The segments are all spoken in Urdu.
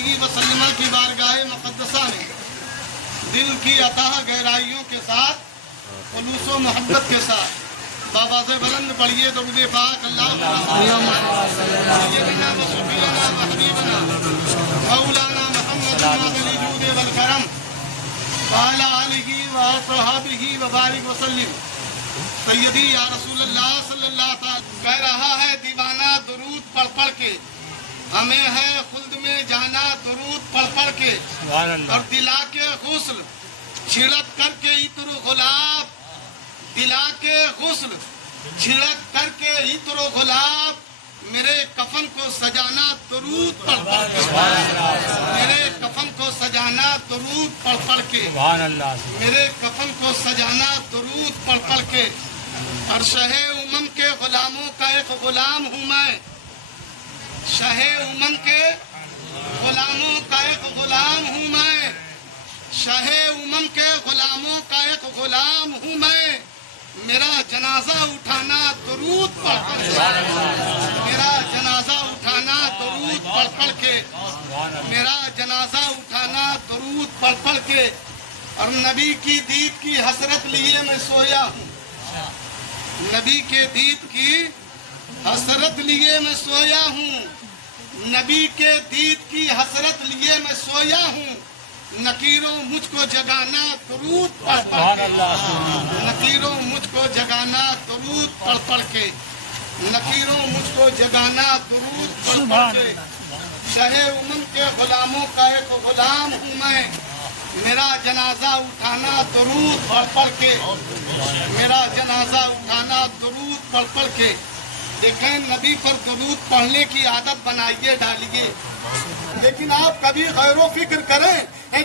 علیہ وسلم کی بارگاہ مقدسہ میں دل کی عطا گہرائیوں کے ساتھ خلوص و محبت کے ساتھ بابا سے بلند پڑھیے درود پاک سیدنا و شفیعنا و حبیبنا مولانا محمد ماغلی جود والکرم وعلی آلہ و صحابہ وبارک وسلم سیدی یا رسول اللہ صلی اللہ تعالی کہہ رہا ہے دیوانہ درود پڑھ پڑھ کے ہمیں ہے خلد میں جانا درود پڑھ پڑھ کے اور دلا کے غسل چھڑک کر کے عطر و غلاب دلا کے غسل چھڑک کر کے عطر و غلاب میرے کفن کو سجانا درود پڑھ پڑھ کے میرے کفن کو سجانا درود پڑھ پڑھ کے میرے کفن کو سجانا درود پڑھ پڑھ کے اور شہ امم کے غلاموں کا ایک غلام ہوں میں شہ امم کے غلاموں کا ایک غلام ہوں میں شہ امم کے غلاموں کا ایک غلام ہوں میں میرا جنازہ اٹھانا درود پڑھ پڑھ کے میرا جنازہ اٹھانا درود پڑھ پڑھ کے میرا جنازہ اٹھانا درود پڑھ پڑھ کے اور نبی کی دید کی حسرت لیے میں سویا ہوں نبی کے دید کی حسرت لیے میں سویا ہوں نبی کے دید کی حسرت لیے میں سویا ہوں نکیروں مجھ کو جگانا درود پڑھ پڑھ کے نکیروں مجھ کو جگانا درود پڑھ پڑھ کے نکیروں مجھ کو جگانا درود پڑھ پڑھ کے شہ امم کے غلاموں کا ایک غلام ہوں میں میرا جنازہ اٹھانا درود پڑھ پڑھ کے میرا جنازہ اٹھانا درود پڑھ پڑھ کے دیکھیں نبی پر درود پڑھنے کی عادت بنائیے ڈالیے لیکن آپ کبھی غور و فکر کریں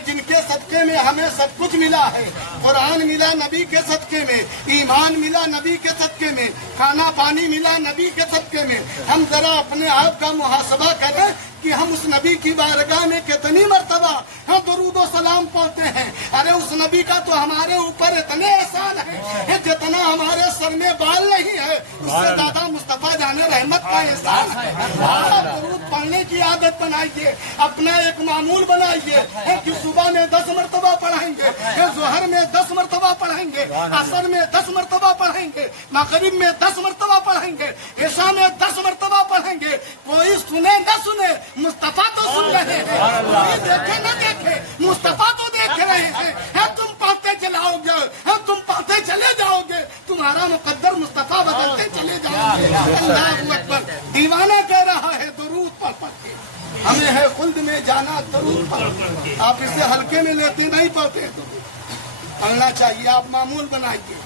جن کے صدقے میں ہمیں سب کچھ ملا ہے قرآن ملا نبی کے صدقے میں ایمان ملا نبی کے صدقے میں کھانا پانی ملا نبی کے صدقے میں ہم ذرا اپنے آپ کا محاسبہ کریں کہ ہم اس نبی کی بارگاہ میں کتنی مرتبہ ہم درود و سلام پڑھتے ہیں ارے اس نبی کا تو ہمارے اوپر اتنے احسان ہے جتنا ہمارے سر میں بال نہیں ہے اس سے زیادہ مصطفیٰ جان رحمت کا احسان ہے آپ درود پڑھنے کی عادت بنائیے اپنا ایک معمول بنائیے کہ صبح میں 10 مرتبہ پڑھیں گے ظہر میں 10 مرتبہ پڑھیں گے عصر میں 10 مرتبہ پڑھیں گے مغرب میں 10 مرتبہ پڑھیں گے عشاء میں 10 مرتبہ پڑھیں گے کوئی سنے نہ سنے مصطفیٰ تو سن رہے ہیں کوئی دیکھے نہ دیکھے مصطفیٰ تو دیکھ رہے ہیں تم پڑھتے چلاؤ گے تم پڑھتے چلے جاؤ گے تمہارا مقدر مصطفیٰ بدلتے چلے جاؤ گے اللہ اکبر دیوانہ کہہ رہا ہے درود پڑھ پڑھ کے ہمیں ہے خلد میں جانا درود پڑھ آپ اسے ہلکے میں لیتے نہیں پڑھتے پڑھنا چاہیے آپ معمول بنائیے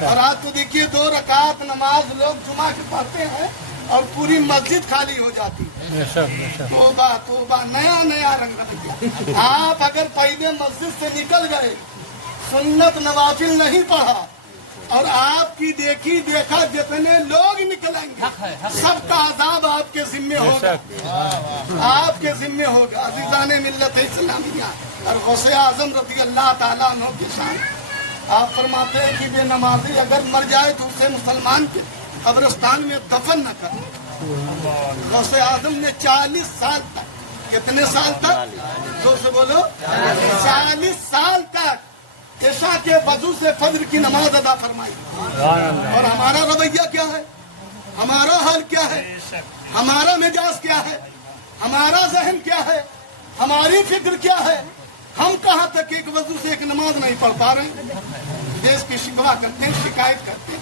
اور آج تو دیکھیے 2 رکعت نماز لوگ جمعہ کی پڑھتے ہیں اور پوری مسجد خالی ہو جاتی ہے توبہ توبہ نیا نیا رنگ رکھا آپ اگر پہلے مسجد سے نکل گئے سنت نوافل نہیں پڑھا اور آپ کی دیکھی دیکھا جتنے لوگ نکلیں گے سب کا عذاب آپ کے ذمہ ہوگا آپ کے ذمہ ہوگا عزیزان ملت اسلامیہ اور غوث اعظم رضی اللہ تعالیٰ عنہ کی شان آپ فرماتے ہیں کہ بے نمازی اگر مر جائے تو اسے مسلمان کے قبرستان میں دفن نہ کریں غوث اعظم نے 40 سال تک کتنے سال تک زور سے بولو 40 سال تک عشاء کے وضو سے فجر کی نماز ادا فرمائی اور ہمارا رویہ کیا ہے ہمارا حال کیا ہے ہمارا مزاج کیا ہے ہمارا ذہن کیا ہے ہماری فکر کیا ہے ہم کہاں تک ایک وضو سے ایک نماز نہیں پڑھ پا رہے ہیں دیش کی شکوا کرتے ہیں شکایت کرتے ہیں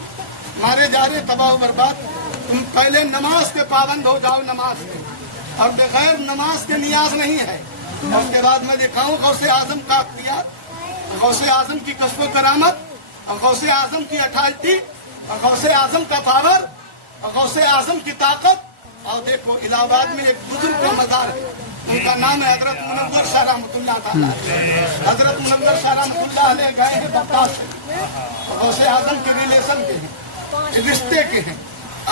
مارے جا رہے تباہ و برباد تم پہلے نماز کے پابند ہو جاؤ نماز کے اور بغیر نماز کے نیاز نہیں ہے اور اس کے بعد میں دکھاؤں غوث اعظم کا اختیار غوث اعظم کی کشف و کرامت اور غوث اعظم کی اٹھارٹی اور غوث اعظم کا پاور اور غوث اعظم کی طاقت اور دیکھو الہ آباد میں ایک بزرگ کا مزار ہے ان کا نام ہے حضرت منور شاہ رحمۃ اللہ تعالیٰ حضرت منور شاہ رحمۃ اللہ علیہ گئے ہیں بغداد سے غوث اعظم کے ریلیشن کے ہیں رشتے کے ہیں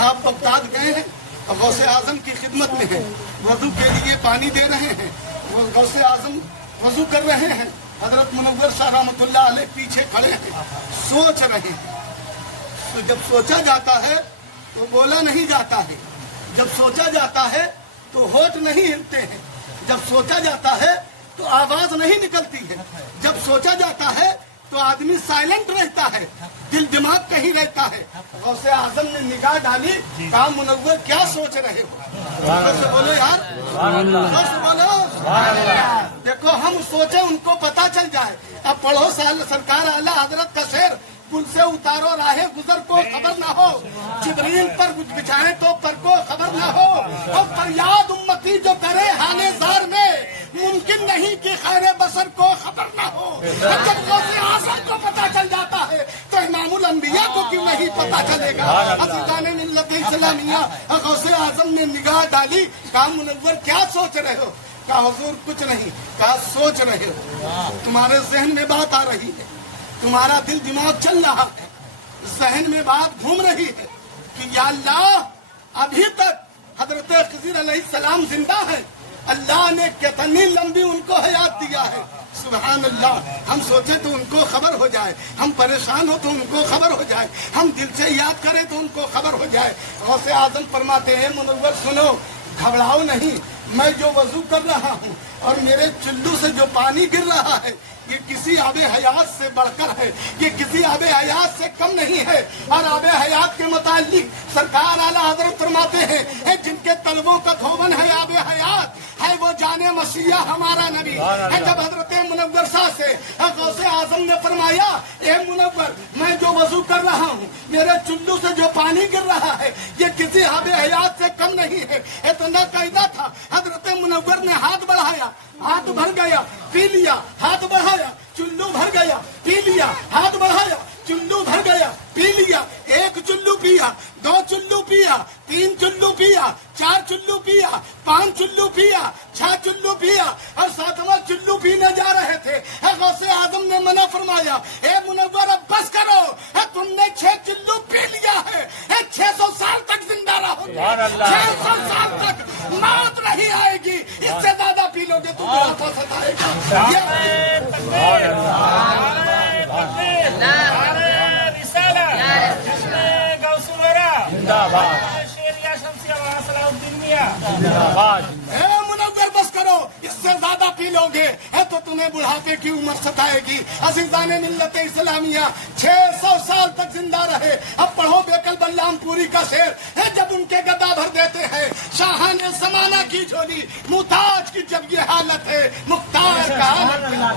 آپ بغداد گئے ہیں اور غوث اعظم کی خدمت میں ہیں وضو کے لیے پانی دے رہے ہیں غوث اعظم وضو کر رہے ہیں حضرت منور شاہ رحمۃ اللہ علیہ پیچھے کھڑے ہیں سوچ رہے ہیں تو جب سوچا جاتا ہے تو بولا نہیں جاتا ہے جب سوچا جاتا ہے تو ہونٹ نہیں ہلتے ہیں جب سوچا جاتا ہے تو آواز نہیں نکلتی ہے، جب سوچا جاتا ہے تو آدمی سائلنٹ رہتا ہے، دل دماغ کہیں رہتا ہے۔ غوث اعظم نے نگاہ ڈالی، کہا منور کیا سوچ رہے ہو؟ سے بولو یار، سے بولو۔ دیکھو ہم سوچے ان کو پتا چل جائے۔ اب پڑھو سرکار اعلیٰ حضرت کا شعر، پل سے اتارو راہ گزر کو خبر نہ ہو، جبریل پر بچھائے تو پر کو خبر نہ ہو، اور فریاد امتی جو کرے حانے زار میں، ممکن نہیں کہ خیر بسر کو خبر نہ ہو۔ جب غوث اعظم کو پتا چل جاتا ہے تو امام الانبیاء کو کیوں نہیں پتا چلے گا؟ عزیزان ملت اسلامیہ، غوث اعظم نے نگاہ ڈالی، کہا منور کیا سوچ رہے ہو؟ کہا حضور کچھ نہیں۔ کہا سوچ رہے ہو، تمہارے ذہن میں بات آ رہی ہے، تمہارا دل دماغ چل رہا ہے، ذہن میں بات گھوم رہی ہے کہ یا اللہ ابھی تک حضرت خضر علیہ السلام زندہ ہے، اللہ نے کتنی لمبی ان کو حیات دیا ہے۔ سبحان اللہ، ہم سوچیں تو ان کو خبر ہو جائے، ہم پریشان ہو تو ان کو خبر ہو جائے، ہم دل سے یاد کریں تو ان کو خبر ہو جائے۔ غوث اعظم فرماتے ہیں منور سنو، گھبراؤ نہیں، میں جو وضو کر رہا ہوں اور میرے چلو سے جو پانی گر رہا ہے یہ کسی آب حیات سے بڑھ کر ہے، یہ کسی آب حیات سے کم نہیں ہے۔ اور آب حیات کے متعلق سرکار اعلیٰ حضرت فرماتے ہیں جن کے طلبوں کا دھوبن ہے آب حیات ہے وہ جانے مسیح ہمارا نبی ہے۔ جب حضرت منور صاحب سے غوث اعظم نے فرمایا اے منور میں جو وضو کر رہا ہوں میرے چلو سے جو پانی گر رہا ہے یہ کسی آب حیات سے کم نہیں ہے، اتنا قاعدہ تھا۔ حضرت منور نے ہاتھ بڑھایا، ہاتھ بھر گیا، پی لیا، ہاتھ بڑھایا، چلو بھر گیا، پی لیا، ہاتھ بڑھایا، چلو بھر گیا، پی لیا، ایک چلو پیا، دو چلو پیا، تین چلو پیا، چار چلو پیا، پانچ چلو پیا، چھ چلو پیا، اور ساتواں چلو پینے جا رہے تھے۔ غوث اعظم نے منع فرمایا اے منور اب بس کرو، تم نے 6 چلو پی لیا ہے، 600 سال تک زندہ رہو گے، 600 سال تک موت نہیں آئے گی، اس سے زیادہ پی لو گے تو بڑھاپا ستائے گا۔ اے منور بس کرو، اس سے زیادہ پی لو گے تو تمہیں بڑھاپے کی عمر ستائے گی۔ عزیزان ملت اسلامیہ 600 سال تک زندہ رہے۔ اب پڑھو بیکل بلام پوری کا شعر ہے، جب ان کے گدا بھر دیتے ہیں شاہان زمانہ کی جھولی، محتاج کی جب یہ حالت ہے مختار کا حالت ہے۔